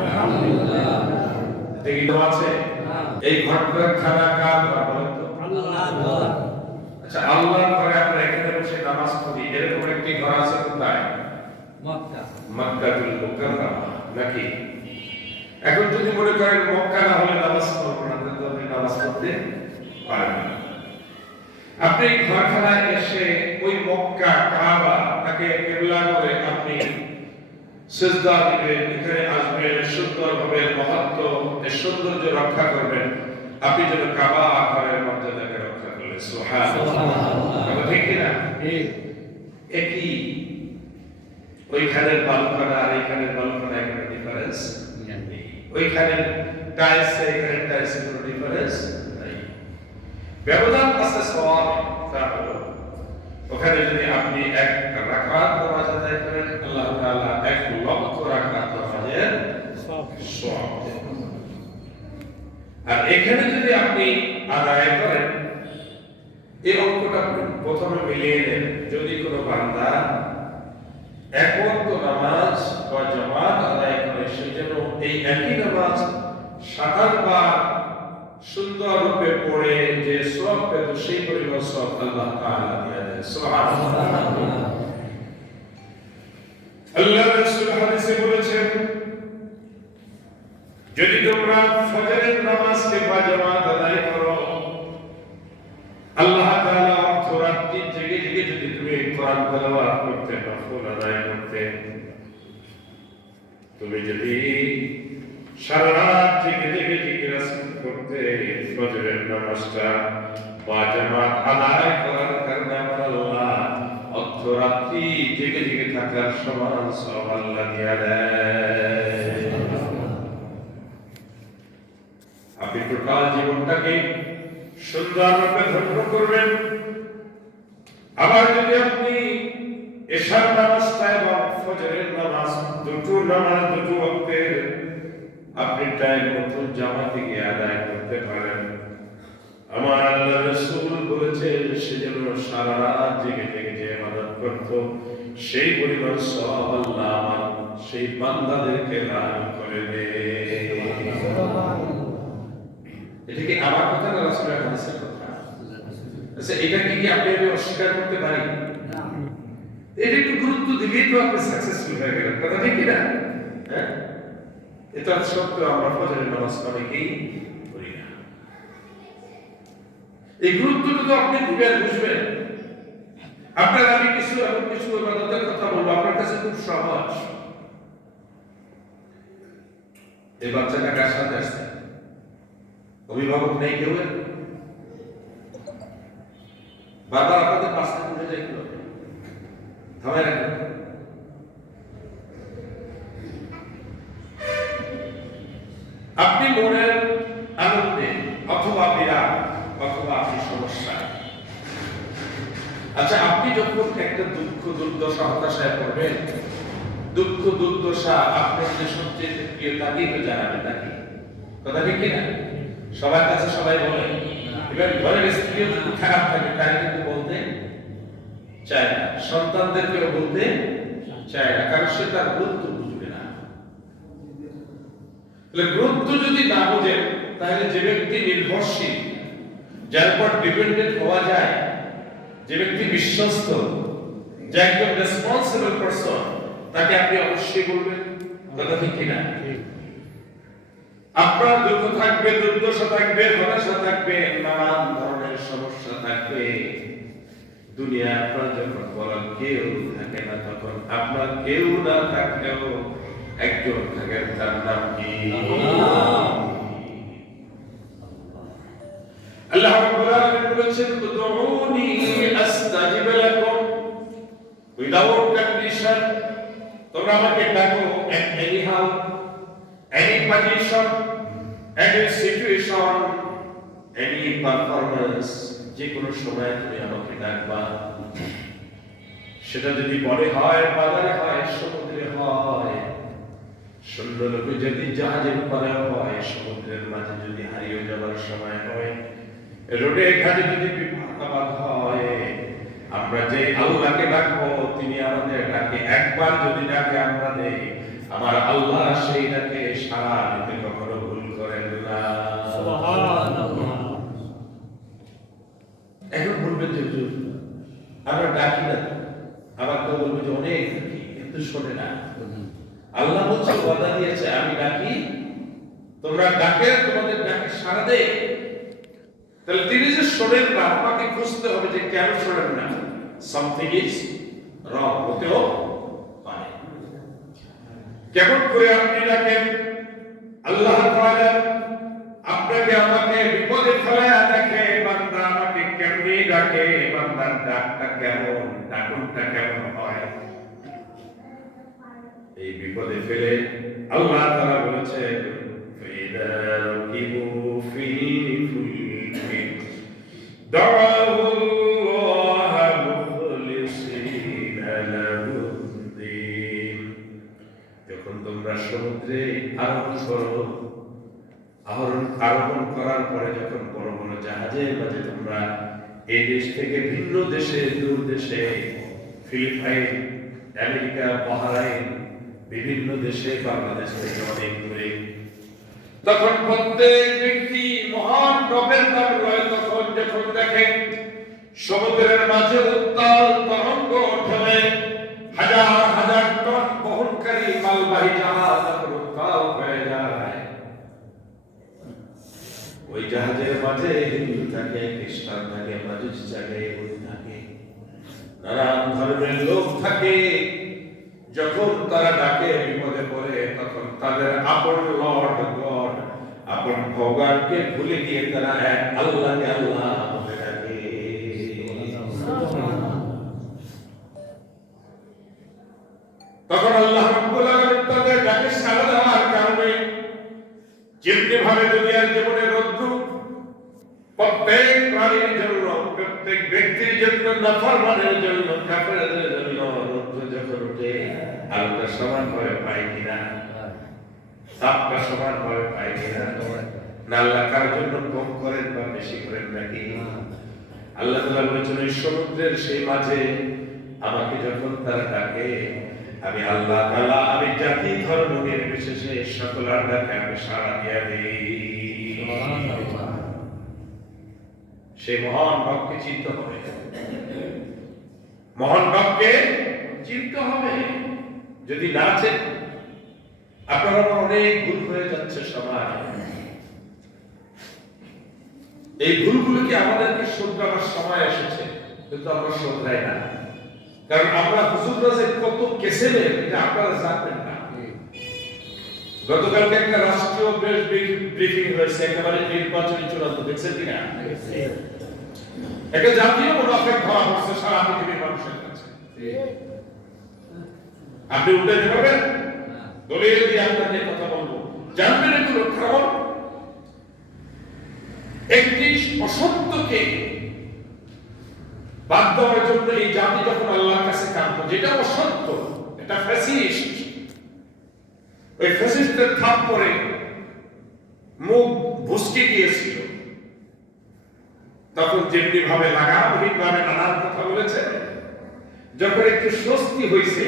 আলহামদুলিল্লাহ। দেখি তো আছে এই ঘরখানা কার ঘর বলেন তো? আল্লাহ। আচ্ছা, আল্লাহর ঘরে আমরা এখানে বসে নামাজ পড়ি, এরকম একটি ঘর আছে কোথায়? মক্কা। মক্কাতুল মুকাররমা নাকি? এখন যদি মনে করেন মক্কা না হলে নামাজ পড়বো না, তাহলে তো আপনি নামাজ পড়তে পারবেন না। আপনি ঘরখানায় এসে ওই মক্কা কাবা তাকে কিবলা করে আপনি সিজদা দিবেন, এখানে আসবেন, সুন্দরভাবে মহত্ব এর সৌন্দর্য রক্ষা করবেন। আপনি যেন কাবা ঘরের মর্যাদাকে রক্ষা করলেন। সুবহানাল্লাহ। ঠিক কি না? একই ওইখানের বালুখানা আর এইখানের বালুখানা এখানে ডিফারেন্স নেই। ওইখানের টাইলস এখানে টাইলস কোনো ডিফারেন্স নাই। ব্যবধান আছে সওয়াব, তা হলো ওখানে যদি আপনি এক রাকাত নামাজ আদায় করেন, আল্লাহ তাআলা 1 লক্ষ রাকাত নামাজের সওয়াব দেন। আর এখানে যদি আপনি আদায় করেন, এই অঙ্কটা প্রথমে মিলিয়ে নেন। যদি কোনো বান্দা এক ওয়াক্ত নামাজ বা জামাত আদায় করে, সেজন্য এই একই নামাজ 70 বার সুন্দর রূপে পড়ে যে সওয়াব পেত, সেই পরিমাণ সওয়াব আল্লাহ তাআলা দিয়ে দেন। সুবহানাল্লাহ। আল্লাহ রাসূল হাদিসে বলেছেন, যদি তোমরা ফজরের নামাজকে বা জামাত আদায় করো, আল্লাহ তাআলা অর্ধরাত্রি জেগে জেগে যদি তুমি কোরআন তেলাওয়াত করতে, নফল আদায় করতে, তুমি যদি সারা রাত জেগে জেগে জিকির করতে, ফজরের নামাজটা বা জামাত আদায় করার কারণে আমার আল্লাহ অর্ধরাত্রি জেগে জেগে থাকার সমান সওয়াব আল্লাহ দিয়ে দেয়। আপনি টোটাল জীবনটাকে সুন্দরভাবে ধন্য করবেন। আবার যদি আপনি এশার নামাজটা এবং ফজরের নামাজ দুটো ওয়াক্তের আপনি টাইম মতো জামাতে গিয়ে আদায় করতে পারেন, আমার আল্লাহ রাসূল বলেছেন, সে যেন সারা রাত জেগে জেগে যে ইবাদত করত, সেই পরিমাণ সওয়াব আল্লাহ আমার সেই বান্দাদেরকে দান করে দেয়। এটা কি আমার কথা না রাসূলের হাদিসের কথা? আচ্ছা, এটা কি আপনি অস্বীকার করতে পারি? না। এটা একটু গুরুত্ব দিলেই তো আপনি সাকসেসফুল হয়ে গেলেন, কথা ঠিক কি না? হ্যাঁ, এটা সত্ত্বেও আমরা ফজরের নামাজ অনেকেই পড়ি না। এই গুরুত্বটা তো আপনি দিবেন, বুঝবেন। আপনার আমি এমন কিছু ইবাদতের কথা বলবো, আপনার কাছে খুব সহজ। এই বাচ্চাটা কার সাথে আসছে? অভিভাবক নেই কেউ? বারবার আপনাদের পাশ থেকে উঠে যাই, থামায় রাখবেন। আপনি মনের আনন্দে অথবা বিরাট অথবা আপনি সমস্যা, আচ্ছা, আপনি যখন একটা দুঃখ দুর্দশা হতাশায় পড়বেন, দুঃখ দুর্দশা আপনার যে সবচেয়ে প্রিয় তাকেই তো জানাবেন নাকি? কথা ঠিক কিনা? সবার কাছে সবাই বলে, এবার ঘরের স্ত্রীও যদি খারাপ থাকে তাই কিন্তু বলতে চায় না, সন্তানদেরকেও বলতে চায় না, কারণ সে তার গুরুত্ব বুঝবে না। তাহলে গুরুত্ব যদি না বোঝেন, তাহলে যে ব্যক্তি নির্ভরশীল, যার উপর ডিপেন্ডেন্ট হওয়া যায়, যে ব্যক্তি বিশ্বস্ত, যে একজন রেসপন্সিবল পারসন, তাকে আপনি অবশ্যই বলবেন। কথা ঠিক কিনা? আপনার দুঃখ থাকবে, দুর্দশা থাকবে, হতাশা থাকবে, নানান ধরনের সমস্যা থাকবে। দুনিয়া আপনার যখন বলার কেউ থাকে না, তখন আপনার কেউ না থাকলেও একজন থাকেন, তার নাম কি? আল্লাহ রাব্বুল আলামিন বলেছেন, উদউনি আস্তাজিব লাকুম, উইদাউট কন্ডিশন। তোমরা আমাকে ডাকো, anyhow, any position, any situation, any performance, যে কোনো সময় তুমি আমাকে ডাকবা। সেটা যদি বনে হয়, বাজারে হয়, সমুদ্রে হয়, সুন্দরভাবে যদি জাহাজের উপরে হয়, সমুদ্রের মাঝে যদি হারিয়ে যাবার সময় হয়, রোডে ঘাটে যদি বিপদ হয়, আমরা যে আল্লাহকে ডাকবো তিনি আমাদের ডাকে একবার যদি ডাকে আমরা দেই, আমার আল্লাহ সেই ডাকে সাড়া দিতে কখনো ভুল করেন না। সুবহানাল্লাহ। এখন বলবেন যে হুজুর আমরা ডাকি না, আবার কেউ বলবে যে অনেক ডাকি কিন্তু শোনে না। আল্লাহ বলছে, ওয়াদা দিয়েছে আমি ডাকি, তোমরা ডাকে, তোমাদের ডাকে সাড়া দে। তাহলে তিনি যে শোনেন না, আমাকে খুঁজতে হবে যে কেন শোনেন না। সামথিং ইজ রং হতেও পারে। কেমন করে আপনি ডাকেন? আল্লাহ তাআলা আপনাকে আমাকে বিপদে ফেলায়া দেখে, বান্দা আমাকে কেমনি ডাকে, বান্দার ডাকটা কেমন, ডাকনটা কেমন হয়। এই বিপদে ফেলে আল্লাহ তাআলা বলেছেন, ফাইদা রাকিবু ফিল ফুলকি দাআউল্লাহ মুখলিসিনা লাহুদ্দিন। যখন তোমরা সমুদ্রে আরোহণ করার পরে যখন বড় বড় জাহাজের মাঝে তোমরা এই দেশ থেকে ভিন্ন দেশে, দূর দেশে, ফিলিপাইন, আমেরিকা, বাহরাইন, বিভিন্ন দেশে, বাংলাদেশ থেকে অনেক দূরে, তখন প্রত্যেক ব্যক্তি মহান রবের নাম লয়। তখন যখন দেখেন সমুদ্রের মাঝে উত্তাল তরঙ্গ ওঠে, হাজার হাজার টন বহনকারী মালবাহী জাহাজ যখন উত্তাল হয়ে যায়, ওই জাহাজের মাঝে হিন্দু থাকে, খ্রিস্টান থাকে, মাজুস থাকে, ইহুদি থাকে, নানান ধর্মের লোক থাকে। যখন তারা ডাকে বিপদে পড়ে, তখন তাদের আপন লর্ড গড, আপন ভগবানকে ভুলে গিয়ে তারা এক আল্লাহকে আল্লাহ বলে ডাকে। তখন আল্লাহ রাব্বুল আলামিন তাদের ডাকে সাড়া দেওয়ার কারণে যেমনি ভাবে দুনিয়ার জীবনে রৌদ্র প্রত্যেক প্রাণীর জন্য, প্রত্যেক ব্যক্তির জন্য, নাফরমানের জন্য, কাফেরদের জন্য রৌদ্র যখন ওঠে, আলোটা সমান ভাবে পায় কিনা, তাপটা সমান ভাবে পায় কিনা, না আল্লাহ কার জন্য কম করেন বা বেশি করেন নাকি? আল্লাহ তাআলা বলেছেন, ওই সমুদ্রের সেই মাঝে আমাকে যখন তারা ডাকে, আমি আল্লাহ তাআলা, আমি জাতি ধর্ম নির্বিশেষে সকলের ডাকে আমি সাড়া দিয়ে দিই। সেই মহান রবকে চিনতে হবে, মহান রবকে চিনতে হবে। যদি না চেন, আপনার অনেক ভুল হয়ে যাচ্ছে সমাজ। এই ভুলগুলোকে আমাদেরকে শুধরাবার সময় এসেছে, কিন্তু আমরা শুধরাই না। কারণ আমরা হুজুররা যে কত কেসে নেই, এটা আপনারা জানবেন না। গতকালকে একটা রাষ্ট্রীয় প্রেস ব্রিফিং হয়েছে, একেবারে নির্বাচনী চূড়ান্ত, দেখছেন কিনা? একটা জাতীয় মুনাফিক ধরা পড়ছে সারা পৃথিবীর মানুষের কাছে। আপনি উঠে যাবেন, দলিল দিয়ে আপনাকে কথা বলবো, জানবেন এগুলো। কারণ একটি অসত্যকে বাদ দেওয়ার জন্য এই জাতি যখন আল্লাহর কাছে কাঁদতো, যেটা অসত্য, এটা ফ্যাসিস্ট, ওই ফ্যাসিস্টের থাপ্পড়ে মুখ ভুসকে গিয়েছিল, তখন যেমনি ভাবে লাগামহীন ভাবে নানান কথা বলেছে। যখন একটু স্বস্তি হয়েছে,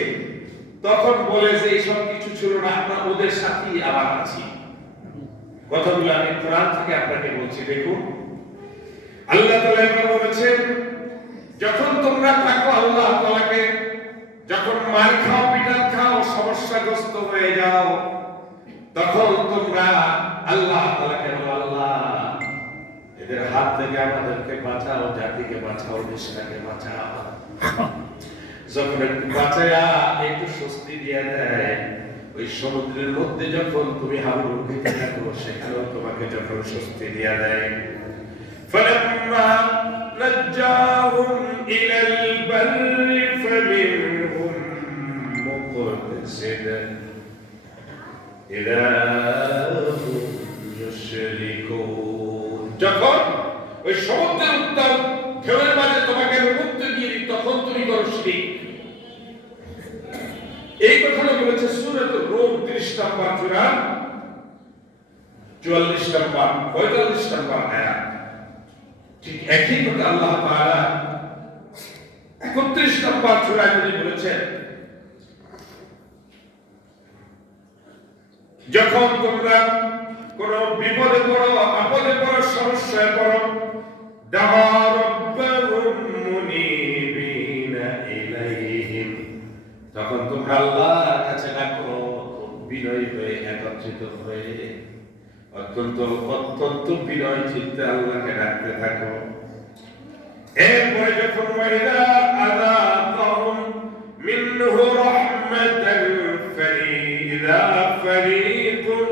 তখন বলে যে এইসব কিছু ছিল না, আমরা ওদের সাথেই আবার আছি। কথাগুলো আমি কোরআন থেকে আপনাকে বলছি। দেখুন, আল্লাহ তাআলা এবার বলেছেন, যখন তোমরা থাকো আল্লাহ তাআলাকে, যখন মার খাও, পিটার খাও, সমস্যাগ্রস্ত হয়ে যাও, তখন তোমরা আল্লাহ তাআলাকে বলো, আল্লাহ এদের হাত থেকে আমাদেরকে বাঁচাও, জাতিকে বাঁচাও, দেশটাকে বাঁচাও। যখন একটু বাঁচায়া একটু স্বস্তি দিয়ে দেয়, ওই সমুদ্রের মধ্যে যখন তুমি হাবুডুবু খেতে থাকো, সেখানেও তোমাকে যখন স্বস্তি দিয়ে দেয়। فلما نجاهم إلى البر فمنهم مقتصد إذا هم يشركون। যখন ওই সমুদ্রের উত্তাল ঢেউয়ের মাঝে তোমাকে মুক্ত দিয়ে দিই, তখন তুমি করো শিরক। এই কথাটা বলেছে সূরাতুর রূম 30 নম্বর সূরা 44 নম্বর 45 নম্বর আয়াত। ঠিক একই কথা আল্লাহ তাআলা 31 নম্বর সূরায় তিনি বলেছেন, যখন তোমরা কোন বিপদে পড়ো, আপদে পড়ো, সমস্যায় পড়ো, দা'আ রাব্বাহুম মুনিবিনা ইলাইহিম, তখন তোমরা আল্লাহর কাছে ডাকো বিনয়ী হয়ে, একত্রিত হয়ে, অত্যন্ত বিনয় চিত্তে আল্লাহকে ডাকতে থাকো। এরপরে যখন ওয়াইদা আযাকাহুম মিনহু রাহমাতান ফাইযা ফারীকুম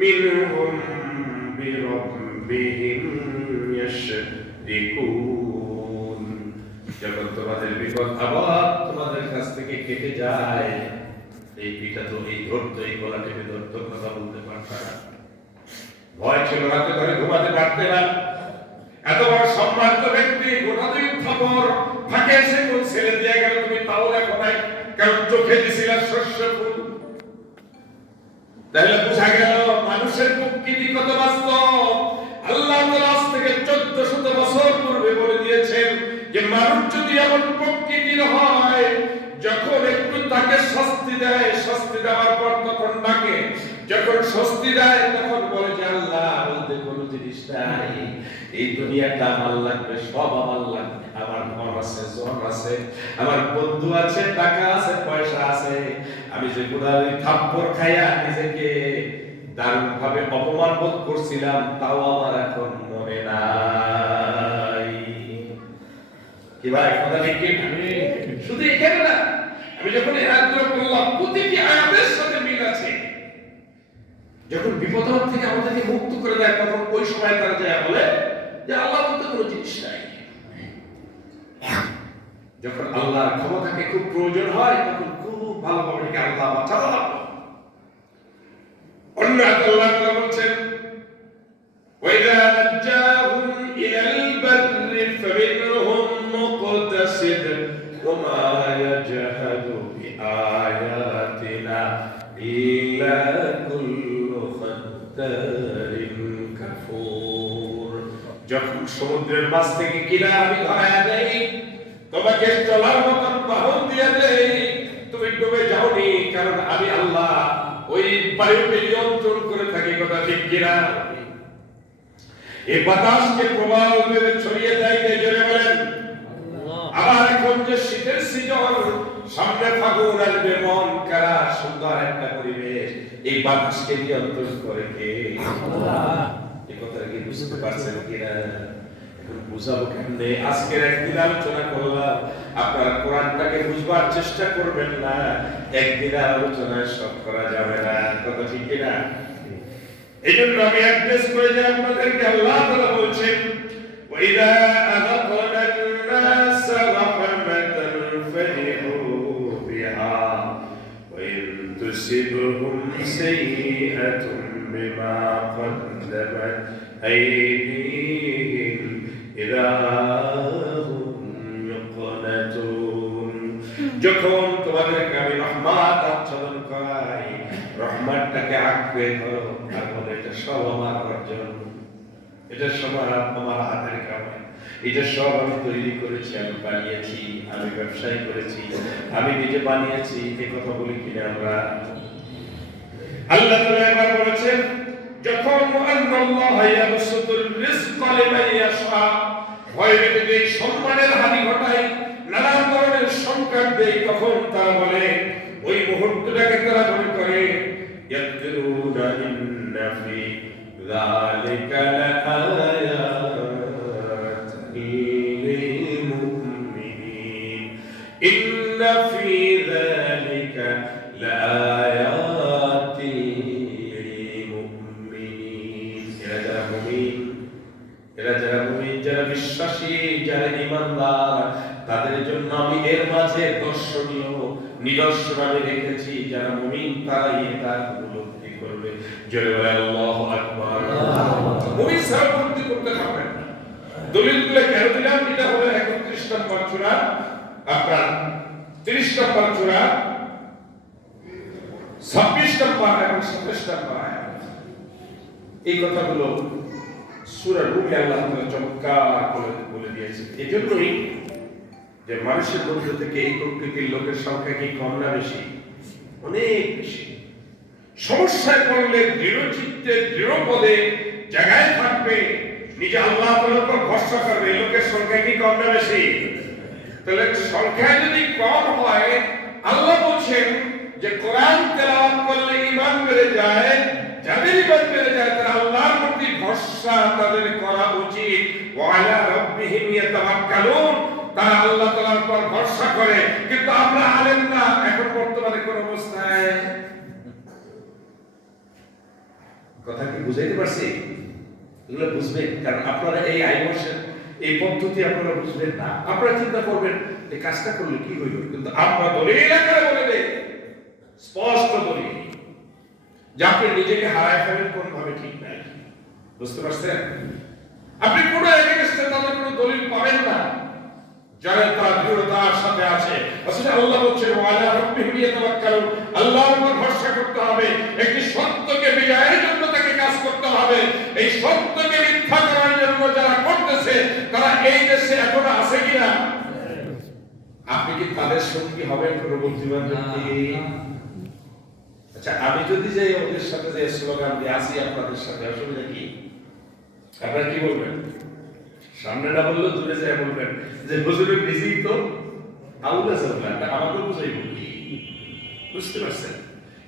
মিনহুম বিরাব্বিহিম ইয়াশরিকুন, যখন তোমাদের বিপদ আবার তোমাদের কাছ থেকে কেটে যায়, এই পিঠা তো এই ধরতো, এই গলা টেপে ধরতো, কথা বলতে পারত না, ভয় ছিল, রাতে ধরে ঘুমাতে পারতে না। এত বড় সম্মানিত ব্যক্তি গোটা 2 খবর ফাঁকে এসে কোন ছেলে দিয়ে গেল, তুমি তাও দেখো নাই, কারণ চোখে দিছিল শস্য ফুল। তাহলে বোঝা গেল মানুষের প্রকৃতি কত বাস্তব। আল্লাহ তাআলা আজ থেকে 1400 বছর পূর্বে বলে দিয়েছেন যে মানুষ যদি এমন প্রকৃতির হয়, যখন একটু তাকে শাস্তি দেয়, শাস্তি দেওয়ার পর তখন ডাকে, যখন শাস্তি দেয় তখন বলে যে আল্লাহ বলতে কোনো জিনিস নাই, এই দুনিয়াটা আমার লাগবে, সব আমার লাগবে, আমার ঘর আছে, জন আছে, আমার বন্ধু আছে, টাকা আছে, পয়সা আছে, আমি যে গুনাহের থাপ্পড় খাইয়া নিজেকে দারুণ ভাবে অপমান বোধ করছিলাম, তাও আমার এখন মনে নাই। কি ভাই কথা ঠিক কি? শুধু এখানে না, আমি যখন এই আয়াতগুলো পড়লাম প্রতিটি আয়াতের সাথে মিল আছে। যখন বিপদ থেকে আমাদেরকে মুক্ত করে দেয়, তখন ওই সময় তারা যায় বলে যে আল্লাহ বলতে কোনো জিনিস নাই। যখন আল্লাহর ক্ষমতাকে খুব প্রয়োজন হয়, তখন খুব ভালোভাবে আল্লাহ বাঁচাও। অন্য আল্লাহ তাআলা বলছেন, ওয়াইযা নাজ্জাহুম ইলাল বাররি ফামিনহুম মুকতাসিদ ওয়া মা ইয়াজহাদু বিআয়াতিনা ইল্লা কুল্লু খাত্তারিন কাফুর। যখন সমুদ্রের মাছ থেকে কিনারা আমি ধরায়া দেই, তোমাকে চলার মতন বাহন দিয়ে দেই, তুমি ডুবে যাওনি, কারণ আমি আল্লাহ ওই বায়ুকে নিয়ন্ত্রণ করে থাকি। কথা ঠিক কিনা? এই বাতাসকে প্রবাল ভেবে ছড়িয়ে দেয়, জোরে বলেন। আবার এখন যে শীতের সিজন, সামনে ফাগুন আসবে, মন কারা সুন্দর একটা পরিবেশ, এই বাতাসকে নিয়ন্ত্রণ করে কে? আল্লাহ। এই কথা কি বুঝতে পারছেন কিনা? বুঝাবো কেমনে? আজকের একদিন আলোচনা করলাম, আপনারা কোরআনটাকে বুঝবার চেষ্টা করবেন না, একদিন আলোচনায় সব করা যাবে না। কথা ঠিক কিনা? এই জন্য আমি অ্যাড্রেস করে যে আপনাদেরকে আল্লাহ তাআলা বলছেন, ওয়াইদা আযাকনা الناس رحمة فرحوا بها وإن تصبهم سيئة بما قدمت أيديهم إذا هم يقنطون। যখন তোমাদেরকে আমি রহমত আচ্ছাদন করাই, রহমতটাকে আঁকড়ে ধরো, আর বলে এটা সব আমার অর্জন, এটা সব আমার হাতের কামাই, এটা সব আমি তৈরি করেছি, আমি বানিয়েছি, আমি ব্যবসায় করেছি, আমি নিজে বানিয়েছি। এই কথা বলি কিনা আমরা? আল্লাহ তাআলা এবার বলেছেন, যখন আল্লাহ ইয়াবসুতুর রিজকা লিমান ইয়াশা, ভয়ভীতি দেই, সম্মানের হানি ঘটাই, নানান ধরনের সংকট দেই, তখন তারা বলে, ওই মুহূর্তটাকে তারা মনে করে, ইয়াকুলুনা ইন্না ফি যালিকা লাআয়াতিন লিল মুমিনিন, ইন্না ফি যালিকা লাআয়াতিন লিল মুমিনিন। এরা যারা মুমিন, যারা বিশ্বাসী, যারা ঈমানদার, তাদের জন্য আমি এর মাঝে দর্শনীয় নিদর্শন আমি রেখেছি। যারা মুমিন তারাই এটা উপলব্ধি করবে। জোরে বলেন আল্লাহু আকবার। মুমিন ছাড়া উপলব্ধি করতে পারবেন না। দলিলগুলো কেন দিলাম? এটা হলো 31 নম্বর সূরা, আপনার 30 নম্বর সূরা, 26 নম্বর এবং 27 নম্বর আয়াত। এই কথাগুলো সূরা রুমে আল্লাহ তাআলা চমৎকার করে বলে দিয়েছেন। এজন্যই যে মানুষের মধ্যে থেকে এই প্রকৃতির লোকের সংখ্যা কি কম না বেশি? অনেক বেশি। সমস্যায় পড়লে দৃঢ় চিত্তে দৃঢ় পদে জায়গায় থাকবে, নিজে আল্লাহ তাআলার উপর ভরসা করবে, এই লোকের সংখ্যা কি কম না বেশি? তাহলে সংখ্যা যদি কম হয়, আল্লাহ বলছেন যে কোরআন তেলাওয়াত করলে ঈমান বেড়ে যায়, যাদের ঈমান বেড়ে যায় তারা আল্লাহর প্রতি ভরসা তাদের করা উচিত। ওয়া আলা রাব্বিহিম ইয়াতাওয়াক্কালুন, তারা আল্লাহ তাআলার উপর ভরসা করে। কিন্তু আমরা আলেম না এখন বর্তমানে কোন অবস্থায়, কথা কি বুঝাইতে পারছি? এগুলো বুঝবেন, কারণ আপনারা এই আইবর্ষের এই পদ্ধতি আপনারা বুঝবেন না। আপনারা চিন্তা করবেন এই কাজটা করলে কি হইল, কিন্তু আমরা দলিল আকারে বলে দেই, স্পষ্ট দলিল, যে আপনি নিজেকে হারায় ফেলেন কোন ভাবে ঠিক নাই। বুঝতে পারছেন? আপনি কোন এগেইনস্টে তাদের কোনো দলিল পাবেন না, যারা তার দৃঢ়তার সাথে আছে। আসলে আল্লাহ বলছেন ওয়া আলা রাব্বিহিম ইয়াতাওয়াক্কালুন, আল্লাহর উপর ভরসা করতে হবে। একটি সত্যকে বিজয়ের জন্য তাকে কাজ করতে হবে। এই সত্যকে মিথ্যা করার জন্য যারা করতেছে তারা এই দেশে এখনো আছে কিনা? আপনি কি তাদের সঙ্গী হবেন কোন বুদ্ধিমান ব্যক্তি? আচ্ছা, আমি যদি যাই ওদের সাথে যে স্লোগান দিয়ে আসি আপনাদের সাথে, অসুবিধা কি? আপনারা কি বলবেন? সামনে না বললেও দূরে যায় বলবেন যে হুজুরের নিজেই তো আল্লাহ জানেন, আমাকে বুঝাই বলি। বুঝতে পারছেন?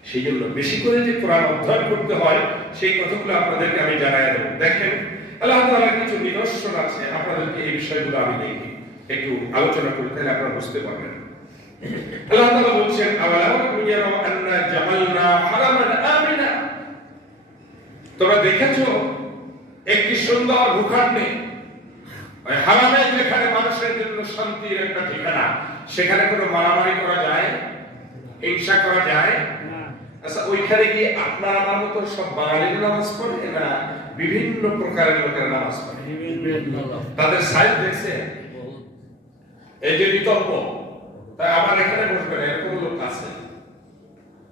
সেই জন্য বেশি করে যে কোরআন অধ্যয়ন করতে হয় সেই কথাগুলো আপনাদেরকে আমি জানাই দেব। দেখেন, আল্লাহ তাআলার কিছু নিদর্শন আছে, আপনাদেরকে এই বিষয়গুলো আমি দেখি একটু আলোচনা করি, তাহলে আপনারা বুঝতে পারবেন। আল্লাহ তাআলা বলছেন আওয়ালাম ইয়ারাউ আন্না জাআলনা হারামান আমিনা, তোমরা দেখেছো একটি সুন্দর ভূখণ্ডে, ওই হারামে যেখানে মানুষের জন্য শান্তির একটা ঠিকানা, সেখানে কোনো মারামারি করা যায়, হিংসা করা যায়? আচ্ছা, ওইখানে কি আপনার আমার মতো সব বাঙালির নামাজ পড়ে না বিভিন্ন প্রকারের লোকের নামাজ পড়ে? তাদের সাইজ দেখছে? এই যে বিতর্ক, তাই আমার এখানে বসবে না এরকম লোক আছে,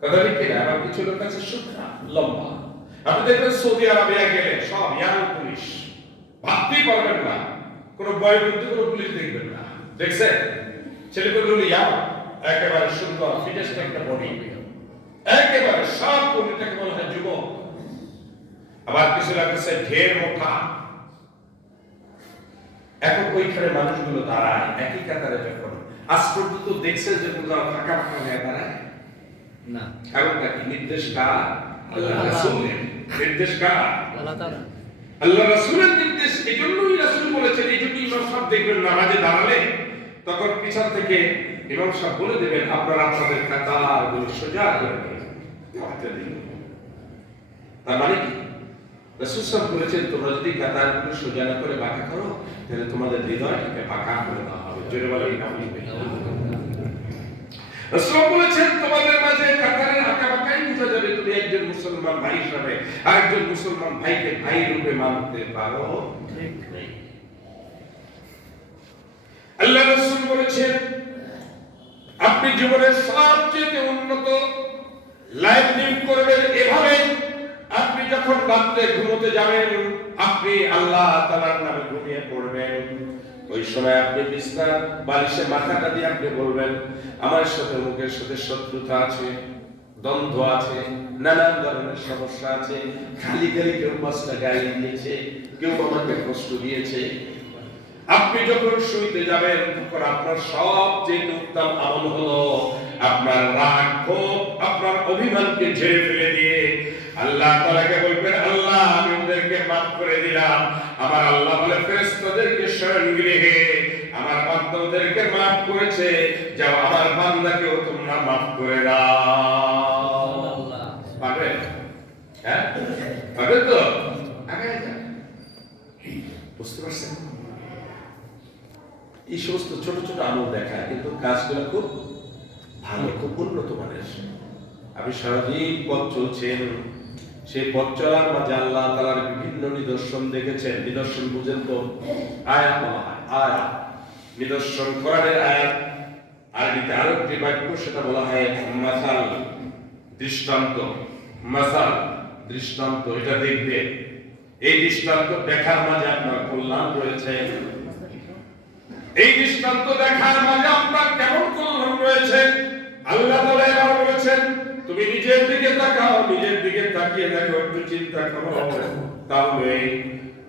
কথা ঠিক কিনা? আমার কিছু লোক আছে শুকনা লম্বা, আপনি দেখবেন সৌদি আরবিয়া গেলে সব ইয়াং পুলিশ, ভাবতেই পারবেন না কোনো বয়বৃদ্ধ কোনো পুলিশ দেখবেন না। দেখছেন? ছেলেগুলো ইয়াং, একেবারে সুন্দর ফিটেস্ট একটা বডি, একেবারে সব বডিটাকে বলা হয় যুবক। আবার কিছু লাগছে ঢের মোটা। এখন ওইখানে মানুষগুলো দাঁড়ায় একই কাতারে, যখন আজ পর্যন্ত দেখছেন যে কোথাও ফাঁকা ফাঁকা হয়ে দাঁড়ায় না। কারণটা কি? নির্দেশ কার? আল্লাহ রাসূলের। নির্দেশ কার? আল্লাহ তাআলা। আল্লাহ রাসূলের নির্দেশ। এজন্যই রাসূল বলেছেন, এই জন্য ইমাম সাহেব দেখবেন নামাজে দাঁড়ালে তখন পিছন থেকে ইমাম সাহেব বলে দেবেন আপনারা আপনাদের কাতারগুলো সোজা করে দিন। তার মানে কি? রাসূল সাহেব বলেছেন তোমরা যদি কাতারগুলো সোজা না করে বাঁকা করো তাহলে তোমাদের হৃদয়টাকে বাঁকা করে দেওয়া হবে। জোরে বলেন আমিন। রাসূল বলেছেন তোমাদের মাঝে কাতারের আঁকা বাঁকাই বোঝা যাবে তুমি একজন মুসলমান ভাই হিসেবে আরেকজন মুসলমান ভাইকে ভাই রূপে মানতে পারো ঠিক নেই। আল্লাহ রাসূল বলেছেন আপনি জীবনের সবচেয়ে উন্নত লাইফ লিড করবেন এভাবে, আপনি যখন রাতে ঘুমোতে যাবেন আপনি আল্লাহ তাআলার নামে ঘুমিয়ে পড়বেন। ওই সময় আপনি বিছানার বালিশে মাথাটা দিয়ে আপনি বলবেন আমার সাথে মুখের সাথে শত্রুতা আছে, দ্বন্দ্ব আছে, নানান ধরনের সমস্যা আছে, খালি খালি কেউ মাসটা গায়ে দিয়েছে, কেউ আমাকে কষ্ট দিয়েছে। আপনি যখন শুইতে যাবেন তখন আপনার সবচেয়ে উত্তম আমল হলো আপনার রাগ ক্ষোভ আপনার অভিমানকে ঝেড়ে ফেলে দিয়ে আল্লাহ তাআলাকে বলবেন আল্লাহ আমি ওদেরকে মাফ করে দিলাম। আমার আল্লাহ বলে ফেরেশতাদেরকে শরণ গৃহে আমার বান্দা ওদেরকে মাফ করেছে, যাও আমার বান্দাকেও তোমরা মাফ করে দাও। পারবে? হ্যাঁ পারবে তো? আগে যান। বুঝতে পারছেন? এই সমস্ত ছোট ছোট আমল দেখায় কিন্তু কাজগুলো খুব ভালো, খুব উন্নত মানের। আপনি সারাদিন পথ চলছেন, সেই পথ চলার মাঝে আল্লাহ তাআলার বিভিন্ন নিদর্শন দেখেছেন। নিদর্শন বুঝেন তো? আয়াত বলা হয়, আয়াত নিদর্শন, কোরআনের আয়াত। আরবিতে আরেকটি বাক্য সেটা বলা হয় মাসাল, দৃষ্টান্ত। মাসাল দৃষ্টান্ত, এটা দেখবে। এই দৃষ্টান্ত দেখার মাঝে আপনার কল্যাণ রয়েছে। এই দৃষ্টান্ত দেখার মাঝে আপনার কেমন কল্যাণ রয়েছে। আল্লাহ তাআলা এবার বলেছেন তুমি নিজের দিকে তাকাও, নিজের দিকে তাকিয়ে দেখো, একটু চিন্তা করো, তাহলে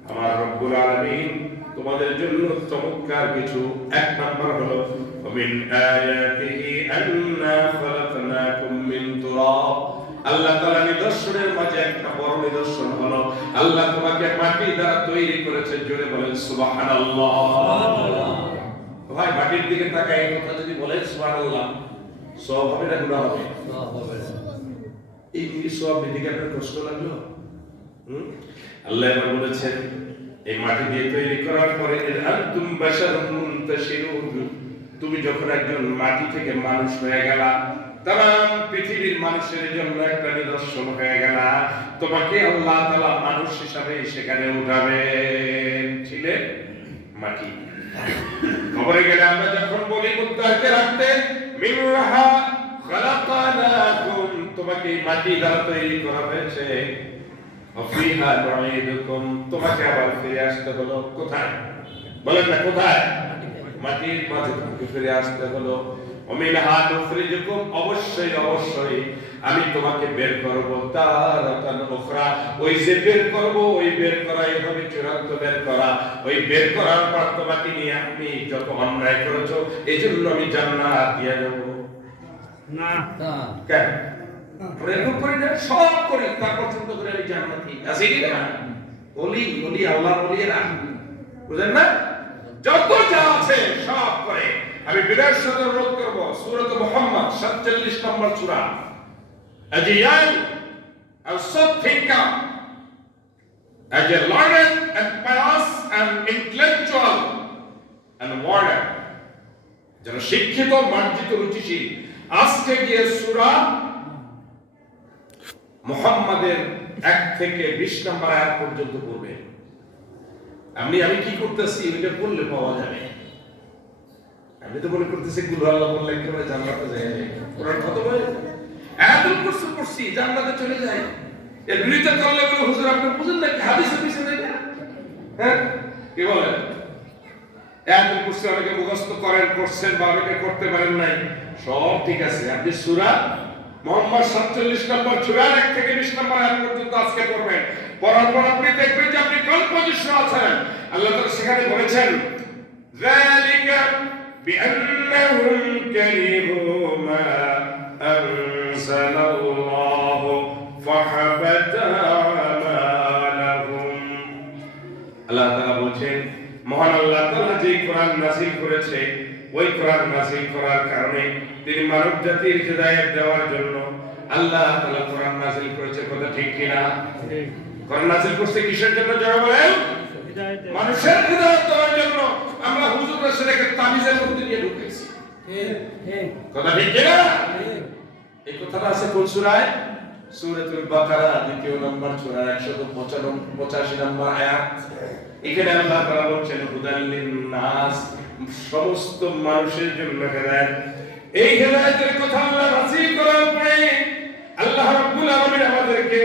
আমার রব্বুল আলামিন তোমাদের জন্য চমৎকার কিছু। এক নাম্বার হলো মিন আয়াতিহি আন্না খালাকনাকুম মিন তুরাব। আল্লাহ তাআলা নিদর্শনের মাঝে একটা বড় নিদর্শন হলো আল্লাহ তোমাকে মাটি দ্বারা তৈরি করেছেন। জোরে বলেন সুবহানাল্লাহ। ভাই মাটির দিকে তাকায় এই কথা যদি বলেন সুবহানাল্লাহ, সব হবে না গুনাহ হবে? এই সব দিকে আপনার কষ্ট লাগলো? আল্লাহ এবার বলেছেন এই মাটি দিয়ে তৈরি করার পরে আনতুম বাশারুন মুনতাশিরুন, তুমি যখন একজন মাটি থেকে মানুষ হয়ে গেলা, তাম পৃথিবীর মানুষের জন্য একটা নিদর্শন হয়ে গেলা, তোমাকে আল্লাহ তাআলা মানুষ হিসাবে সেখানে উঠাবেন। ছিলে মাটি। খবরে গেলে আমরা যখন বলি মুদ্দাকে রাখতে মিনহা খালাকনাকুম, তোমাকে মাটি দ্বারা তৈরি করা হয়েছে, ওয়াফিহা নুঈদুকুম, তোমাকে আবার ফিরে আসতে হলো কোথায়? বলেন না কোথায়? মাটির মাঝে তোমাকে ফিরে আসতে হলো। ওমিনহা নুখরিজুকুম, অবশ্যই অবশ্যই আমি তোমাকে বের করব তারাতান উখরা, ওই যে বের করব ওই বের করাই হবে চূড়ান্ত বের করা। ওই বের করার পর তোমাকে নিয়ে আমি যত অন্যায় করেছো এইজন্য আমি জান্নাত দিয়ে দেব। না কেন এরকম করি না? সব করি, তারপর চিন্তা করে আমি জান্নাতি আছি কি না? ওলি ওলি আল্লাহর ওলিরা, বুঝেন না? যত যা আছে সব করে। আমি বিরাট সাথে অনুরোধ করব, সূরা মুহাম্মদ 47 নম্বর সূরা, as a young and so thinker, as a learned and pious and intellectual and warrior, যারা শিক্ষিত মার্জিত রুচিশীল, আজকে গিয়ে সূরা মুহাম্মাদের 1 থেকে 20 নম্বর আয়াত পর্যন্ত পড়বে। আমি কি করতেছি ওইটা পড়লে পাওয়া যাবে। আমি তো মনে করতেছি কুল আল্লাহ বললে একেবারে জান্নাতে যায়, কোরআন খতম হয়ে আয়াতুল কুরসি পড়ছি জান্নাতে চলে যায়। এর বিরুদ্ধে করলে বলে হুজুর আপনি বুঝেন না কি হাদিসে পিছনে না? হ্যাঁ কি বলেন? আয়াতুল কুরসি অনেকে মুখস্থ করেন, করছেন, বা অনেকে করতে পারেন নাই, সব ঠিক আছে। আপনি সূরা মুহাম্মদ 47 নম্বর সূরার 1 থেকে 20 নম্বর আয়াত পর্যন্ত আজকে পড়বেন। পড়ার পর আপনি দেখবেন যে আপনি কোন পজিশনে আছেন। আল্লাহ তাআলা সেখানে বলেছেন যালিকা বিআন্নাহুম কারিহু মা আনজালাল্লাহু ফাহাবাতা আমালাহুম। আল্লাহ তাআলা বলেন মহান আল্লাহ তাআলা যে কোরআন নাযিল করেছে, ওই কোরআন নাযিল করার কারণে তিনি মানব জাতির হিদায়াত দেওয়ার জন্য আল্লাহ তাআলা কোরআন নাযিল করেছে। কথা ঠিক কি না? কোরআন নাযিল করতে কিসের জন্য যারা বলেন? মানুষের হিদায়াত দেওয়ার জন্য। আমরা হুজুররা সেটাকে তাবিজের মধ্যে নিয়ে ঢুকেছি। কথা ঠিক কি না? এই কথাটা আছে কোন সূরায়? সূরাতুল বাকারা 2 নম্বর সূরা 185 নম্বর আয়াত। এখানে আল্লাহ তাআলা বলেন হুদাল লিন-নাস, সমস্ত মানুষের জন্য হেদায়েত। এই হেদায়েতের কথা আল্লাহ নাযিল করার পরে আল্লাহ রাব্বুল আলামিন আমাদেরকে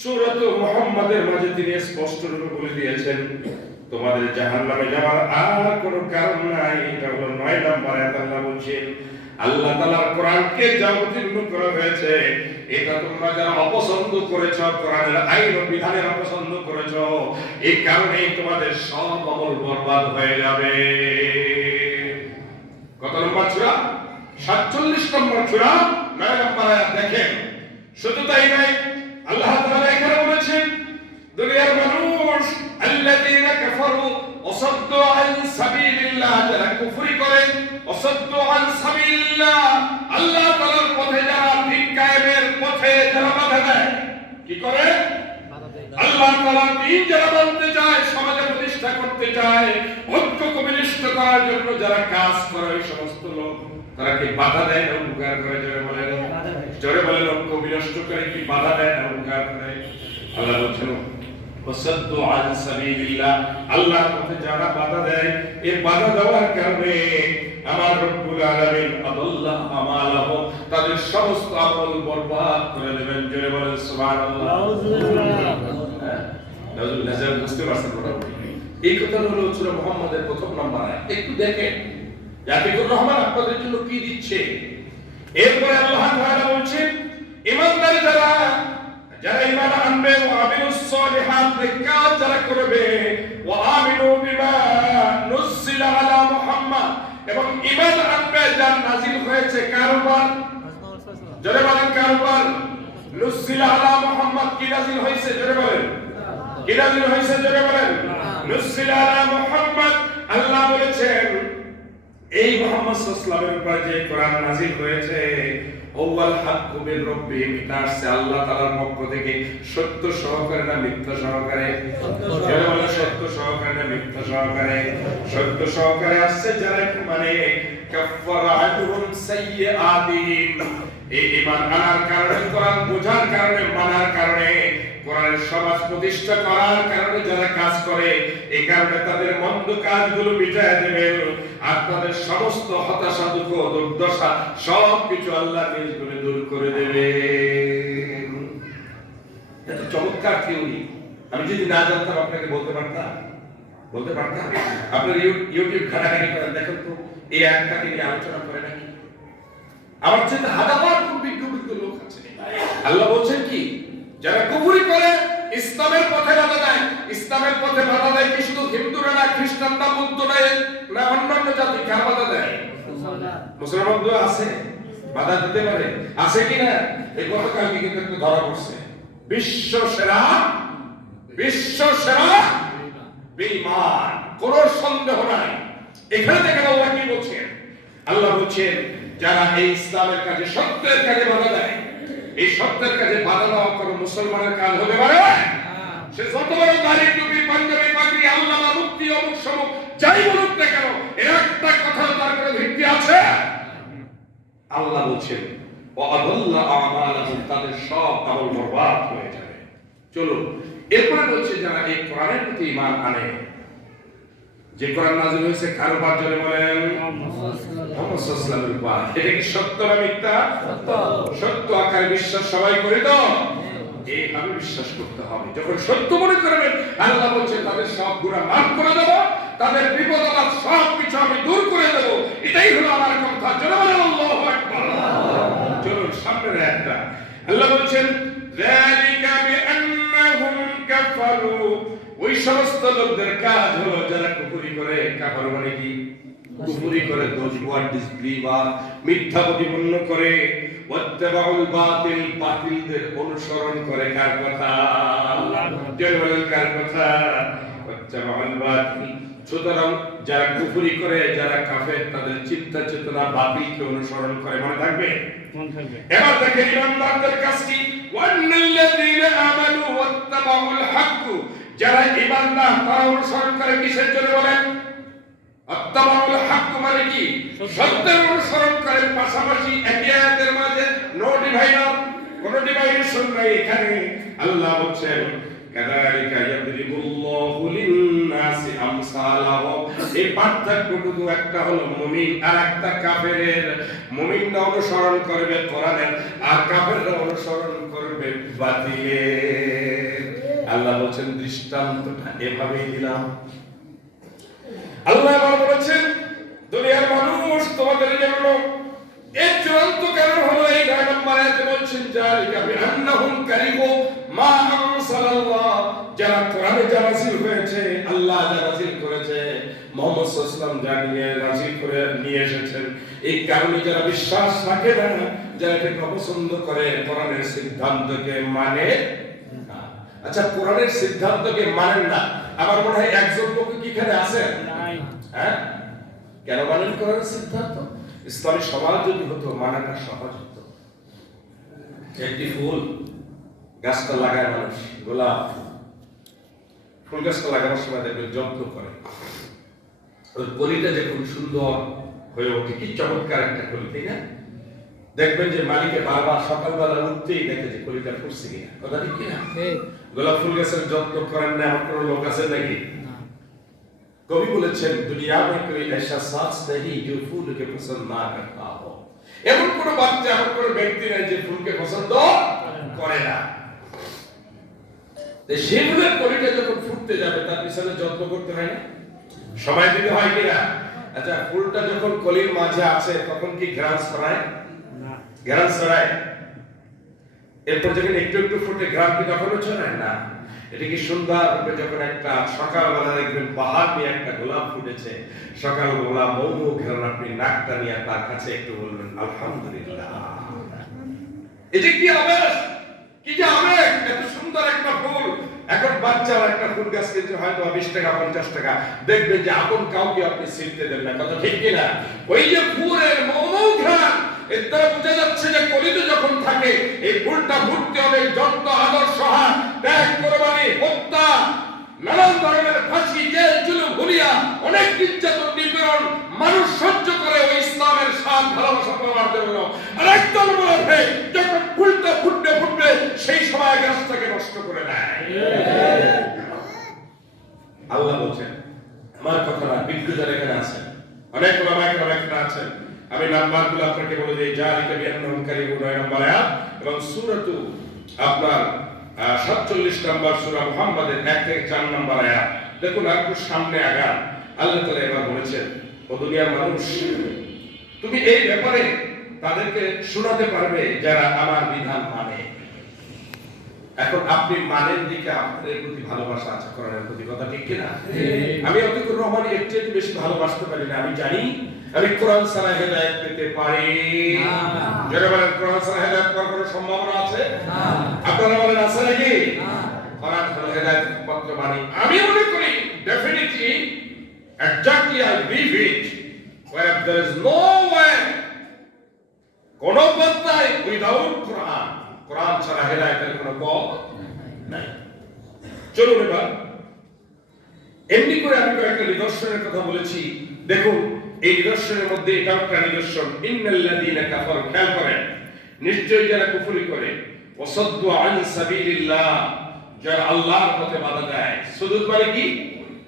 সূরাত মুহাম্মাদের মাঝে তিনি স্পষ্ট রূপে বলে দিয়েছেন তোমাদের জাহান্নামে যাওয়ার আর কোনো কারণ নাই। এটা হলো 9 নম্বর আয়াত। আল্লাহ বলেন আল্লাহ তাআলার কোরআনকে যা অবতীর্ণ করা হয়েছে এটা তোমরা যারা অপছন্দ করেছো, কোরআনের আইন ও বিধানের অপছন্দ করেছো, এই কারণেই তোমাদের সব আমল বরবাদ হয়ে যাবে। কত নম্বর সূরা? 47 নম্বর সূরা 9 নম্বর আয়াত। দেখেন শুধু তাই নয়, আল্লাহ তাআলা এখানে বলেছেন দুনিয়ার মানুষ আল্লাযীনা কাফারু ওয়াসাদ্দু আন সাবিলিল্লাহ, যারা কুফরি করে, ওয়াসাদ্দু আন সাবিলিল্লাহ, আল্লাহ তাআলার পথে যারা ঠিক কায়েমের পথে যারা বাধা দেয়, কি করে? আল্লাহ তাআলার দ্বীন যারা মানতে চায়, সমাজে প্রতিষ্ঠা করতে চায়, ঐক্যকে বিনষ্ট করার জন্য যারা কাজ করে, ওই সমস্ত লোক তারা কি বাধা দেয় না উপকার করে? জোরে বলেন ঐক্য বিনষ্ট করে কি বাধা দেয় না উপকার করে? আল্লাহ বলেন ওয়াসাদ্দু আন সাবিলিল্লাহ, আল্লাহর পথে যারা বাধা দেয়, এই বাধা দেওয়ার কারণে আমার রব্বুল আলামিন আদাল্লাহ আমালাহুম, তাদের সমস্ত আমল বরবাদ করে দেবেন। জোরে বলেন সুবহানাল্লাহ। নাউযুবিল্লাহ। বুঝতে পারছেন কথা? এই কথা হলো সূরা মুহাম্মাদের প্রথম নম্বর আয়াত। একটু দেখেন জাতিকুর রহমান আপনাদের জন্য কি দিচ্ছে। এরপরে আল্লাহ তাআলা বলছেন ঈমানদার যারা ঈমান আনবে ওয়া আমিলুস সলিহাত কাজ যারা করবে ওয়া আমিনু বিমা নুজিলা আলা মুহাম্মদ এবং ঈমান আনবে যা নাযিল হয়েছে কার উপর? জোরে বলেন কার উপর? নুজিলা আলা মুহাম্মদ কি নাযিল হয়েছে? জোরে বলেন কি নাযিল হয়েছে? জোরে বলেন নুজিলা আলা মুহাম্মদ। আল্লাহ বলেছেন এই মুহাম্মদ সাল্লাল্লাহু আলাইহি ওয়াসাল্লামের উপর যে কোরআন নাযিল হয়েছে আউয়াল হাক্কু মির রাব্বিহিম, এটা আসছে আল্লাহ তাআলার পক্ষ থেকে সত্য সহকারে না মিথ্যা সহকারে? বলে সত্য সহকারে না মিথ্যা সহকারে? সত্য সহকারে আসছে যারা মানে কাফফারা আনহুম সাইয়্যাতিহিম। এই ঈমান আনার কারণে, কোরআন বোঝার কারণে, মানার কারণে, কোরআনের সমাজ প্রতিষ্ঠা করার কারণে যারা কাজ করে, এই কারণে তাদের মন্দ কাজগুলো মিটায় দেবেন আর তাদের সমস্ত হতাশা, দুঃখ, দুর্দশা সবকিছু আল্লাহ নিজ গুণে দূর করে দেবেন। এত চমৎকার থিওরি, আমি যদি না জানতাম আপনাকে বলতে পারতাম? আপনার ইউটিউব ঘাটাঘাটি করেন, দেখেন তো এই আয়াতটাকে নিয়ে আলোচনা করে নাকি? আমার চেয়ে হাজার বিজ্ঞ লোক আছে। আল্লাহ বলছেন কি, যারা কুফরি করে ইসলামের পথে বাধা দেয়, ইসলামের পথে বাধা দেয় কি শুধু হিন্দুরা না, খ্রিস্টানরা, বৌদ্ধরা না অন্যান্য জাতি কার বাধা দেয়? মুসলমানরা আছে বাধা দিতে পারে, আছে কি না? এই গতকালকে কিন্তু একটু ধরা পড়ছে বিশ্ব সেরা বেঈমান, কোনো সন্দেহ নাই। এখানে দেখেন আল্লাহ কি বলছেন। আল্লাহ বলছেন যারা এই ইসলামের কাজে, সত্যের কাজে বাধা দেয়, এই সত্যের কাজে বাধা দেওয়া কোনো মুসলমানের কাজ হতে পারে? সে যত বড় দাড়ি, টুপি, পাঞ্জাবি, পাগড়ি, আল্লামা, মুফতি, অমুক সমুক যাই বলুক না কেন, এর একটা কথা তার কোনো ভিত্তি আছে? আল্লাহ বলছেন ওয়া আদাল্লা আমালাহুম, তাদের সব আমল বরবাদ হয়ে যাবে। চলুন এরপরে বলছে যারা এই কোরআনের প্রতি ঈমান আনে, যে কোরআন নাযিল হয়েছে কার উপর? জোরে বলেন মুহাম্মদ সাল্লাল্লাহু আলাইহি ওয়াসাল্লামের উপর। এটা কি সত্য না মিথ্যা? সত্য আকারে বিশ্বাস সবাই করে তো? এইভাবে বিশ্বাস করতে হবে। যখন সত্য মনে করবেন, আল্লাহ বলছে তাদের সব গুনাহ মাফ করে দেব, তাদের বিপদ আপদ সব কিছু আমি দূর করে দেব। এটাই হলো আমার কথা। জোরে বলেন আল্লাহু আকবার। চলুন সামনের একটা আল্লাহ বলছেন যালিকা বিআন্নাহুম কাফারু, ওই সমস্ত লোকদের কাজ হলো যারা কুফরি করে। কাফার মানে কি? কুফরি করে, দোষ ওয়ার ডিসবিলিভার, মিথ্যা প্রতিপন্ন করে, ওয়াত্তাবাউল বাতিল, বাতিলদের অনুসরণ করে। কার কথা? জোরে বলেন কার কথা? ওয়াত্তাবাউল বাতিল। সুতরাং যারা কুফরি করে, যারা কাফের, তাদের চিন্তা চেতনা বাতিলকে অনুসরণ করে। মনে থাকবে? এবার দেখেন ইমানদারদের কাজ কি। ওয়ান্নাল্লাযীনা আমানু ওয়াত্তাবাউল হক, যারা ঈমানদার তারা অনুসরণ করে কিসের? জন্য বলেন আত্তাবাউল হক মানে কি? সত্যের অনুসরণ করে। পাশাপাশি একই আয়াতের মাঝে নো ডিভাইডার, কোনো ডিভাইডেশন নাই এখানে। আল্লাহ বলেন কাযালিকা ইয়াদরিবুল্লাহু লিন-নাসি আমসালাহুম। এই পার্থক্যটুকু একটা হলো মুমিন আর একটা কাফেরের। মুমিনরা অনুসরণ করবে কোরআনের, আর কাফেররা অনুসরণ করবে বাতিলের। আল্লাহ বলেন দৃষ্টান্তটা এভাবেই দিলাম। আল্লাহ আবার বলেছেন দুনিয়ার মানুষ তোমাদের জন্য এর চূড়ান্ত কারণ হলো এই 9 নম্বর আয়াতে বলছেন যালিকা বিআন্নাহুম কারিহু মা আনসালাল্লাহ, যারা কোরআনে যা নাযিল হয়েছে, আল্লাহ যা নাযিল করেছে, মুহাম্মদ সাল্লাল্লাহু আলাইহি ওয়াসাল্লাম যা নাযিল করে নিয়ে এসেছেন, এই কারণে যারা বিশ্বাস রাখে না, যারা এটাকে অপছন্দ করে, কোরআনের সিদ্ধান্তকে মানে না। আচ্ছা, কোরআনের সিদ্ধান্তকে মানেন না, আমার মনে হয় একজন লোক কি এখানে আছে? হ্যাঁ, কেন মানেন কোরআনের সিদ্ধান্ত? ইসলামী সমাজ যদি হতো মানাটা সহজ হতো। একটি ফুল গাছটা লাগায় মানুষ, গোলাপ ফুল গাছটা লাগানোর সময় দেখবেন যত্ন করে, ওই কলিটা যখন সুন্দর হয়ে ওঠে, কি চমৎকার একটা কলি, তাই না? দেখবেন যে মালিকে বারবার সকালবেলা উঠতেই দেখে যে কলিটা ফুটছে কিনা। কথা ঠিক কিনা? গোলাপ ফুল গাছের যত্ন করেন না এমন কোনো লোক আছে নাকি? কবি বলেছেন দুনিয়া মে কোই ऐसा शख्स नहीं जो फूल के पसंद ना करता हो। এমন কোন বাচ্চা, এমন কোন ব্যক্তি নাই যে ফুলকে পছন্দ করে না। সেই ফুলের কলিটা যখন ফুটতে যাবে তার পিছনে যত্ন করতে হয় না, সময় দিতে হয় কিনা? আচ্ছা, ফুলটা যখন কলির মাঝে আছে তখন কি ঘ্রাণ ছড়ায়? না। ঘ্রাণ ছড়ায়? এরপর যখন একটু একটু ফুটে ঘ্রাণ কি তখনও ছড়ায় না? এটা কি সুন্দর রূপে যখন একটা সকালবেলা দেখবেন পাহাড় নিয়ে একটা গোলাপ ফুটেছে, সকালবেলা মৌম ঘ্রাণ, আপনি নাকটা নিয়ে তার কাছে একটু বলবেন আলহামদুলিল্লাহ। এটা কি আবেশ, কি যে আবেগ! এত সুন্দর একটা ফুল। এখন বাচ্চারা একটা ফুল গাছ কিনতে হয়তো 20 টাকা 50 টাকা, দেখবেন যে আপন কাউকে আপনি ছিঁড়তে দেন না, কথা ঠিক কিনা? ওই যে ফুলের মৌম ঘ্রাণ, এর দ্বারা বোঝা যাচ্ছে যে কলিতে যখন থাকে এই ফুলটা ফুটতে হবে যত আদর্শ হাত ত্যাগ, কোরবানি, হত্যা, নানান ধরনের ফাঁসি, জেল, জুলুম, ভুলিয়া অনেক নির্যাতন, নিপীড়ন মানুষ সহ্য করে ওই ইসলামের স্বাদ ভালোবাসা পাওয়ার জন্য। আর একদল বলে যখন ফুলটা ফুটবে ফুটবে সেই সময় গাছটাকে নষ্ট করে দেয়। আল্লাহ বলছেন, আমার কথা না, বিজ্ঞ যারা এখানে আছেন, অনেক ওলামা কেরাম এখানে আছেন, আমি নাম্বারগুলো আপনাকে বলে দিই। জালিকা বিআন্নাহুম কারিহুন 9 নম্বর আয়াত, এবং সূরাতু আপনার 47 নম্বর সূরা মুহাম্মাদের 1 থেকে 4 নম্বর আয়াত। দেখুন একটু সামনে আগান। আল্লাহ তাআলা এবার বলেছেন, ও দুনিয়ার মানুষ, তুমি এই ব্যাপারে তাদেরকে শোনাতে পারবে যারা আমার বিধান মানে। এখন আপনি মানের দিকে আপনাদের প্রতি ভালোবাসা আছে, কোরআনের প্রতি, কথা ঠিক কিনা? আমি অতিকুর রহমান এর চেয়ে বেশি ভালোবাসতে পারি না। আমি জানি আমি কোরআন ছাড়া হেদায়েত পেতে পারি না। যারা বলেন কোরআন ছাড়া হেদায়েত পাওয়ার কোনো সম্ভাবনা আছে? না। আপনারা বলেন আছে নাকি? না। কোরআন ছাড়া হেদায়েত পত্র বাণী আমি মনে করি definitely, exactly I believe it, where there is no way, কোন পন্থায় উইদাউট কোরআন, কোরআন ছাড়া হেদায়েতের কোনো পথ নাই। চলুন এবার এমনি করে আমি কয়েকটা নিদর্শনের কথা বলেছি। দেখুন এই নিদর্শনের মধ্যে এটাও একটা নিদর্শন, ইন্নাল্লাযীনা কাফারু, খেয়াল করেন, নিশ্চয়ই যারা কুফরি করে, ওয়াসাদ্দু আন সাবিলিল্লাহ, যারা আল্লাহর পথে বাধা দেয়। সুদুদ মানে কি?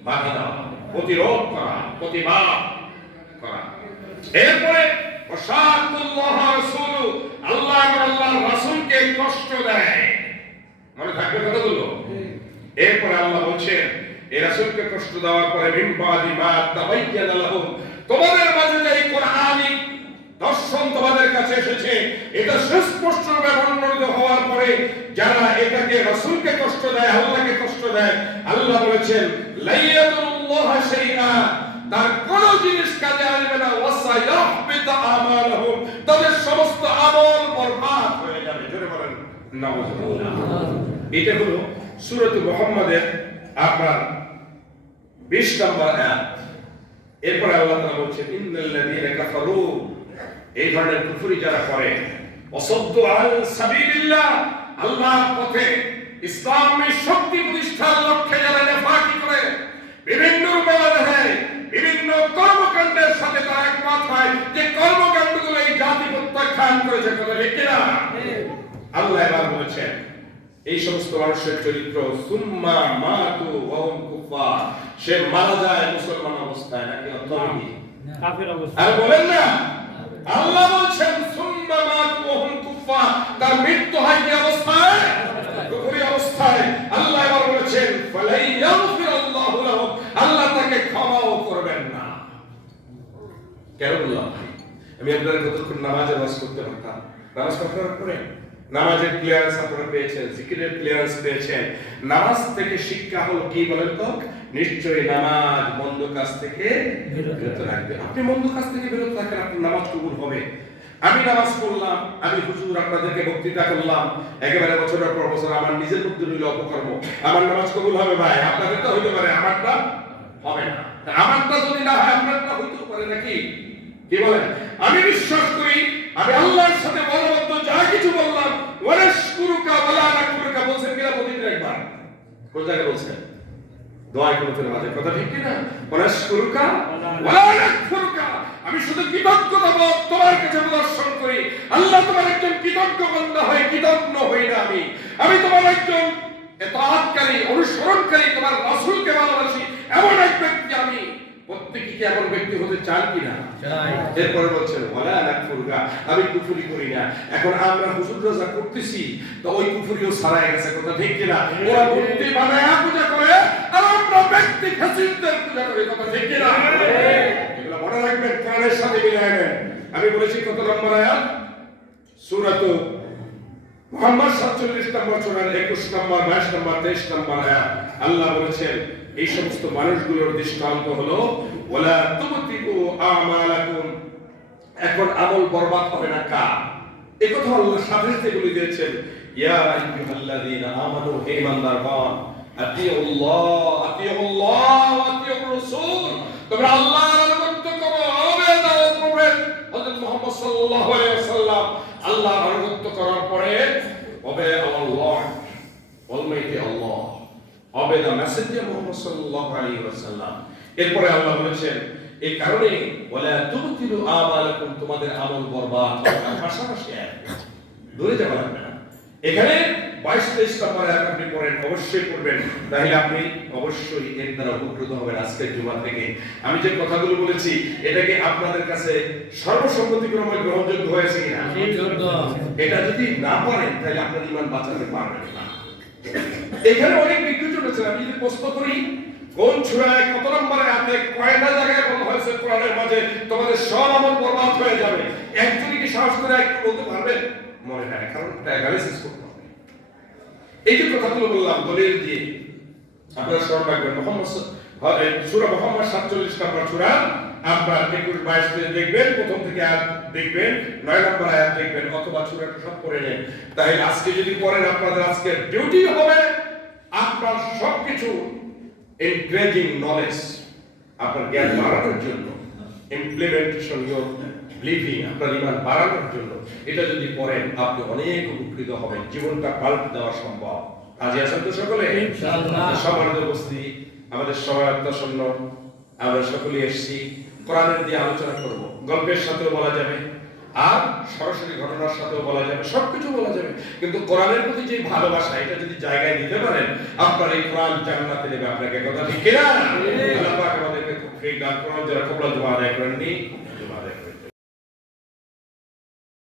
বাধা দেওয়া, প্রতিরোধ করা, প্রতিবাদ করা। এরপরে ওয়াশাকুল্লাহ রাসূলু, আল্লাহ এবং আল্লাহর রাসূলকে কষ্ট দেয়। মনে থাকবে কথাগুলো? এরপরে আল্লাহ বলছেন এই রাসূলকে কষ্ট দেওয়ার পরে মিন বাদি মা তাবায়্যানা লাহুম, তোমাদের মাঝে যে কোরআনিক দর্শন তোমাদের কাছে এসেছে, এটা সুস্পষ্টভাবে বর্ণিত হওয়ার পরে যারা এটাকে রাসূলকে কষ্ট দেয়, আল্লাহকে কষ্ট দেয়, আল্লাহ বলেছেন লাইয়াদুল্লাহ শাইআ, তার কোন জিনিস কাজে আসবে না, ওয়াসায়াহবিতু আমালুহুম, তাদের সমস্ত আমল বরবাদ হয়ে যাবে। জোরে বলেন নাউযুবিল্লাহ। এটা হলো সূরাতুল মুহাম্মাদের আপনার 20 নম্বর আয়াত। এরপর আল্লাহ তাআলা বলছেন ইন্নাল্লাযীনা কাফারু, এই ধরনের কুফরি যারা করে, ওয়াসাদ্দু আন সাবিলিল্লাহ, আল্লাহর পথে ইসলামের শক্তি প্রতিষ্ঠার লক্ষ্যে যারা নেফাকি করে, বিভিন্ন রূপে বাধা দেয়, বিভিন্ন কর্মকাণ্ডের সাথে তারা একমত হয় যে কর্মকাণ্ডগুলো এই জাতি প্রত্যাখ্যান করেছে, কথা ঠিক কিনা? আল্লাহ এবার বলেছেন এই সমস্ত মানুষের চরিত্র, সুম্মা মাতু ওয়া হুম কুফার, সে মারা যায় মুসলমান অবস্থায় নাকি অর্থনীতি কাফের অবস্থা? আর বলেন না, আল্লাহ বলছেন সুম্মা মাতু ওয়া হুম কুফার, তার মৃত্যু হয় কি অবস্থায়? কুফরি অবস্থায়। আল্লাহ এবার বলেছেন ফালাই ইয়াগফিরুল্লাহু লাহুম, আল্লাহ তাকে ক্ষমাও করবেন না। কেন বললাম ভাই? আমি আপনাদের কতক্ষণ নামাজে ওয়াজ করতে পারতাম, নামাজ করার পরে নামাজের ক্লিয়ারেন্স আপনারা পেয়েছেন, জিকিরের ক্লিয়ারেন্স পেয়েছেন। নামাজ থেকে শিক্ষা হলো কি বলেন তো? নিশ্চয়ই নামাজ মন্দ কাজ থেকে বিরত রাখবে। আপনি মন্দ কাজ থেকে বিরত থাকেন, আপনার নামাজ কবুল হবে। আমি নামাজ পড়লাম, আমি হুজুর আপনাদেরকে বক্তৃতা করলাম, একেবারে বছরের পর বছর আমার নিজের মধ্যে রইল অপকর্ম, আমার নামাজ কবুল হবে ভাই? আপনাদের তো হইতে পারে, আমারটা হবে না। আমারটা যদি না হয় আপনারটা হইতেও পারে নাকি? কি বলেন? আমি বিশ্বাস করি আমি আল্লাহর সাথে বলবদ্ধ, যা কিছু বললাম ওয়ানাশকুরুকা ওয়ালা নাকফুরুকা বলছেন কিনা প্রতিদিন একবার? কোন জায়গায় বলছেন? দোয়া করতে মাঝে, কথা ঠিক কিনা? ওয়ানাশকুরুকা ওয়ালা নাকফুরুকা, আমি শুধু কৃতজ্ঞতা বোধ তোমার কাছে প্রদর্শন করি। আল্লাহ তোমার একজন কৃতজ্ঞ বান্দা হয়, কৃতজ্ঞ হই না আমি। আমি তোমার একজন ইতাআতকারী, অনুসরণকারী, তোমার রাসূলকে ভালোবাসি এমন এক ব্যক্তি আমি। প্রত্যেকই কি এমন ব্যক্তি হতে চান কিনা? চাই। এরপরে বলছেন ওয়ালা নাকফুরগা, আমি কুফরি করি না। এখন আমরা হুজুররা যা করতেছি তো ওই কুফরিও ছাড়াই গেছে, কথা ঠিক কিনা? ওরা মূর্তি বানায় পূজা করে আর আমরা ব্যক্তি ফাসিদদের পূজা করি, কথা ঠিক কিনা? এগুলো মনে রাখবেন, কোরআনের সাথে মিলায় নেন। আমি বলেছি কত নম্বর আয়াত? সূরাত মুহাম্মদ 47 নম্বর সূরার 21 নম্বর 22 নম্বর 23 নম্বর আয়াত। আল্লাহ বলেছেন এই সমস্ত মানুষগুলোর দৃষ্টান্ত হলো ওয়ালা তুবতিউ আমালাকুম, এখন আমল বরবাদ হবে না কার? এই কথা আল্লাহ সাথে সাথে বলে দিয়েছেন ইয়া আইয়ুহাল্লাযীনা আমানু, হে ঈমানদারগণ, আতিউল্লাহ ওয়া আতিউর রাসূল, তোমরা আল্লাহর আনুগত্য করো, আবেদ ও প্রফেট হযরত মুহাম্মদ সাল্লাল্লাহু আলাইহি ওয়াসাল্লাম আল্লাহর আনুগত্য করার পরে obey Allah, almighty Allah, obey the messenger Muhammad সাল্লাল্লাহু আলাইহি ওয়াসাল্লাম। এরপরে আল্লাহ বলেছেন এই কারণে ওয়ালা তুবতিলু আমালাকুম, তোমাদের আমল বরবাদ হবে না। পাশাপাশি দূরে যাওয়া লাগবে না। এখানে 22-23 নম্বর আয়াত আপনি পড়েন, অবশ্যই পড়বেন, তাহলে আপনি অবশ্যই এর দ্বারা উপকৃত হবেন। আজকের জুমা থেকে আমি যে কথাগুলো বলেছি এটা কি আপনাদের কাছে সর্বসম্মতিক্রমে গ্রহণযোগ্য হয়েছে কিনা? এটা যদি না পারেন তাহলে আপনার ঈমান বাঁচাতে পারবেন না। এখানে অনেক বিদ্যুৎ চলেছে। আমি যদি প্রশ্ন করি কোন সূরায় কত নম্বর আয়াতে কয়টা জায়গায় বলা হয়েছে কোরআনের মাঝে তোমাদের সব আমল বরবাদ হয়ে যাবে, একজনই কি সাহস করে একটু বলতে পারবেন? মনে হয় না, কারণ এটা অ্যানালাইসিস করতে হবে। এই যে কথাগুলো বললাম দলিল দিয়ে, আপনারা স্মরণ রাখবেন সূরা মুহাম্মদ 47 নম্বর সূরা, আপনার 21-22 দেখবেন, প্রথম থেকে আয়াত দেখবেন, 9 নম্বর আয়াত দেখবেন, অথবা সূরাটা সব পড়ে নেন। তাহলে আজকে যদি পড়েন আপনাদের আজকে ডিউটি হবে আপনার সবকিছু ইনক্রিজিং নলেজ, আপনার জ্ঞান বাড়ানোর জন্য, ইমপ্লিমেন্টেশন ইওর লিভিং, আপনার ঈমান বাড়ানোর জন্য। এটা যদি পড়েন আপনি অনেক উপকৃত হবেন, জীবনটা পাল্টে দেওয়া সম্ভব। রাজি আছেন তো সকলে? ইনশাআল্লাহ। সবার উপস্থিতি, আমাদের সবার আত্মসন্ন, আমরা সকলে এসেছি কোরআনের দিয়ে আলোচনা করব। গল্পের সাথেও বলা যাবে আর সরাসরি ঘটনার সাথেও বলা যাবে, সবকিছু বলা যাবে, কিন্তু কোরআনের প্রতি যে ভালোবাসা এটা যদি জায়গায় দিতে পারেন আপনার এই কোরআন জান্নাতে নেবে আপনাকে, কথা ঠিক কিনা? আল্লাহ পাক আমাদেরকে তৌফিক দান করুন। যারা কবুল দোয়া আদায় করেননি দোয়া আদায় করুন।